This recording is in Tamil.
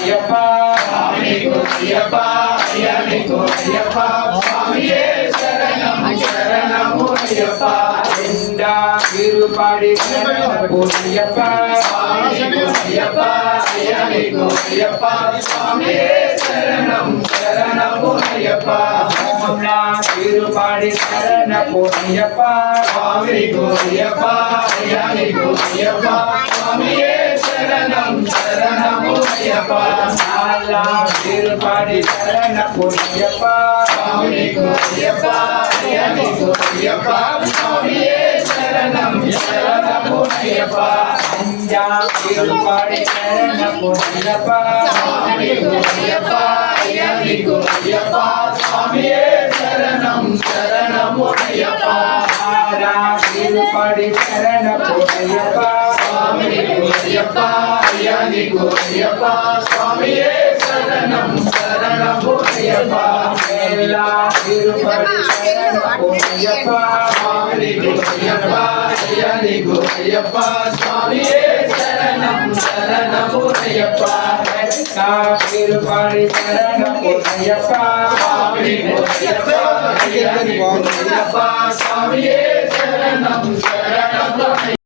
ஐயப்பா சுவாமிக்கு ஐயப்பா ஐயனுக்கு ஐயப்பா சுவாமியே சரணம் சரணம் ஐயப்பா எந்தா திருப்பாடி சரணம் ஐயப்பா சுவாமிக்கு ஐயப்பா ஐயனுக்கு ஐயப்பா சுவாமியே சரணம் சரணம் ஐயப்பா திருப்பாடி சரணம் ஐயப்பா சுவாமிக்கு ஐயப்பா ஐயனுக்கு ஐயப்பா சுவாமியே சரணம் சரணம் ஐயப்பா நாலா திருப்பாடி சரணம் ஐயப்பா சுவாமிக்கு ஐயப்பா ஐயனுக்கு ஐயப்பா சுவாமியே சரணம் சரணம் ஐயப்பா அஞ்சா திருப்பாடி சரணம் ஐயப்பா சுவாமிக்கு ஐயப்பா ஐயனுக்கு ஐயப்பா சுவாமியே சரணம் சரணம் ஐயப்பா ஆறா திருப்பாடி சரணம் ஐயப்பா சுவாமிக்கு ஐயப்பா ஐயனுக்கு ஐயப்பா சுவாமியே சரணம் சரணம் ஐயப்பா எல்லா திருப்பாடி சரணம் ஐயப்பா சுவாமிக்கு ஐயப்பா ஐயனுக்கு ஐயப்பா சுவாமியே சரணம் சரணம் ஐயப்பா திருப்பாடி சரணம் ஐயப்பா சுவாமிக்கு ஐயப்பா ஐயனுக்கு ஐயப்பா சுவாமியே சரணம் சரணம்